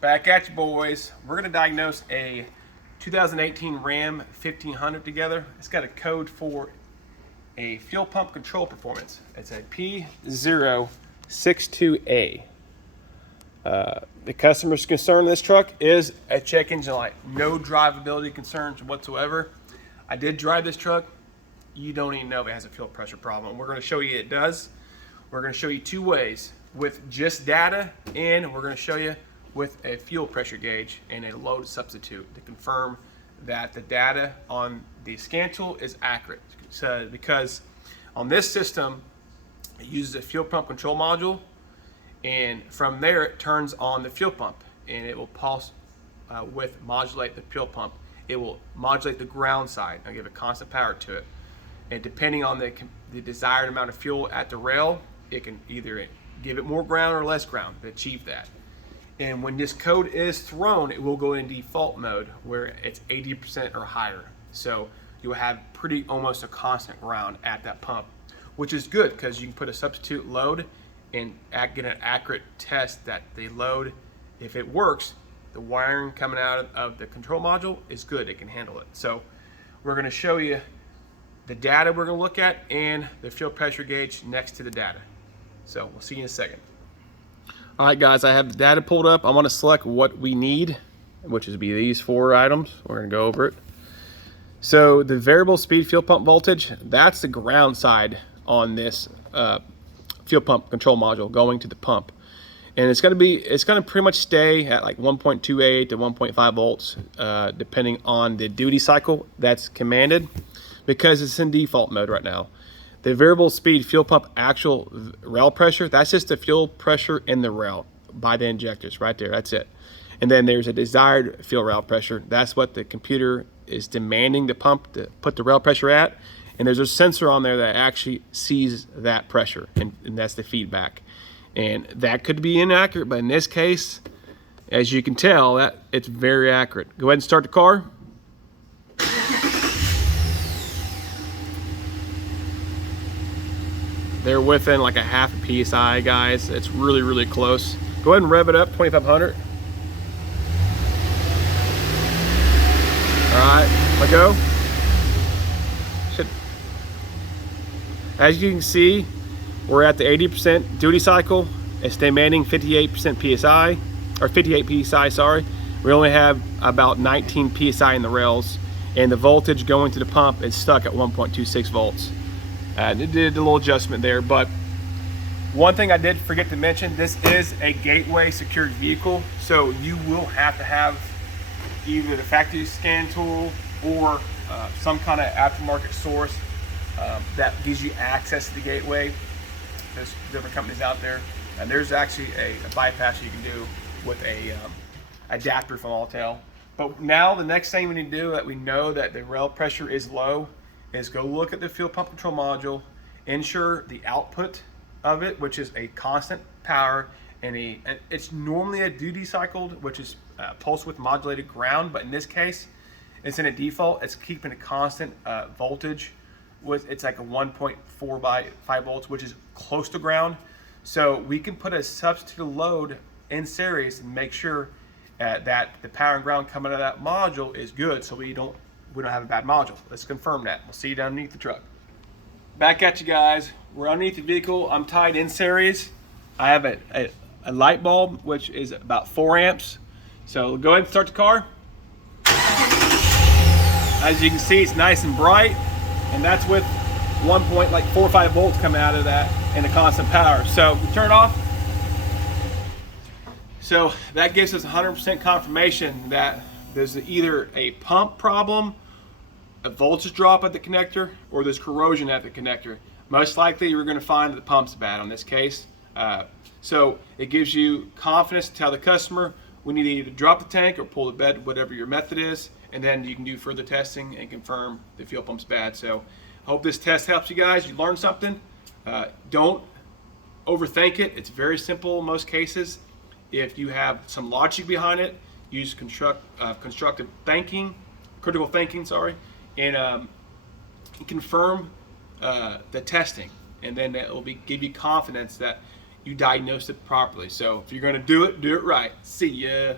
Back at you, boys. We're going to diagnose a 2018 Ram 1500 together. It's got a code for a fuel pump control performance. It's a P062A. The customer's concern in this truck is a check engine light. No drivability concerns whatsoever. I did drive this truck. You don't even know if it has a fuel pressure problem. We're going to show you it does. We're going to show you two ways, with just data, and we're going to show you with a fuel pressure gauge and a load substitute to confirm that the data on the scan tool is accurate. So, because on this system, it uses a fuel pump control module, and from there it turns on the fuel pump, and it will pulse modulate the fuel pump. It will modulate the ground side and give a constant power to it. And depending on the desired amount of fuel at the rail, it can either give it more ground or less ground to achieve that. And when this code is thrown, it will go in default mode where it's 80% or higher. So you'll have almost a constant ground at that pump, which is good because you can put a substitute load and get an accurate test that the load, if it works, the wiring coming out of the control module is good. It can handle it. So we're going to show you the data we're going to look at and the fuel pressure gauge next to the data. So we'll see you in a second. All right, guys, I have the data pulled up. I want to select what we need, which is be these four items. We're going to go over it. So the variable speed fuel pump voltage, that's the ground side on this fuel pump control module going to the pump. And it's going to pretty much stay at like 1.28 to 1.5 volts, depending on the duty cycle that's commanded, because it's in default mode right now. The variable speed fuel pump actual rail pressure, that's just the fuel pressure in the rail by the injectors right there, that's it. And then there's a desired fuel rail pressure. That's what the computer is demanding the pump to put the rail pressure at. And there's a sensor on there that actually sees that pressure, and that's the feedback. And that could be inaccurate, but in this case, as you can tell, that it's very accurate. Go ahead and start the car. They're within like a half a PSI, guys. It's really, really close. Go ahead and rev it up, 2500. All right, let go. As you can see, we're at the 80% duty cycle. It's demanding 58% PSI, or 58 PSI, sorry. We only have about 19 PSI in the rails, and the voltage going to the pump is stuck at 1.26 volts. It did a little adjustment there, but one thing I did forget to mention, this is a gateway secured vehicle, so you will have to have either the factory scan tool or some kind of aftermarket source that gives you access to the gateway. There's different companies out there, and there's actually a bypass you can do with a adapter from Alltel. But now the next thing we need to do, that we know that the rail pressure is low, is go look at the fuel pump control module, ensure the output of it, which is a constant power, and it's normally a duty cycled, which is pulse width modulated ground, but in this case, it's in a default. It's keeping a constant voltage. It's like a 1.4 by 5 volts, which is close to ground. So we can put a substitute load in series and make sure that the power and ground coming out of that module is good, so we don't have a bad module. Let's confirm that. We'll see you down underneath the truck. Back at you, guys. We're underneath the vehicle. I'm tied in series. I have a light bulb, which is about 4 amps. So go ahead and start the car. As you can see, it's nice and bright, and that's with 1.45 volts coming out of that and a constant power. So we turn it off. So that gives us 100% confirmation that there's either a pump problem, a voltage drop at the connector, or there's corrosion at the connector. Most likely you're going to find that the pump's bad on this case. So it gives you confidence to tell the customer, we need to either drop the tank or pull the bed, whatever your method is, and then you can do further testing and confirm the fuel pump's bad. So I hope this test helps you guys. You learned something. Don't overthink it. It's very simple in most cases. If you have some logic behind it, use constructive thinking, critical thinking, sorry, and confirm the testing, and then it will give you confidence that you diagnosed it properly. So if you're going to do it right. See ya.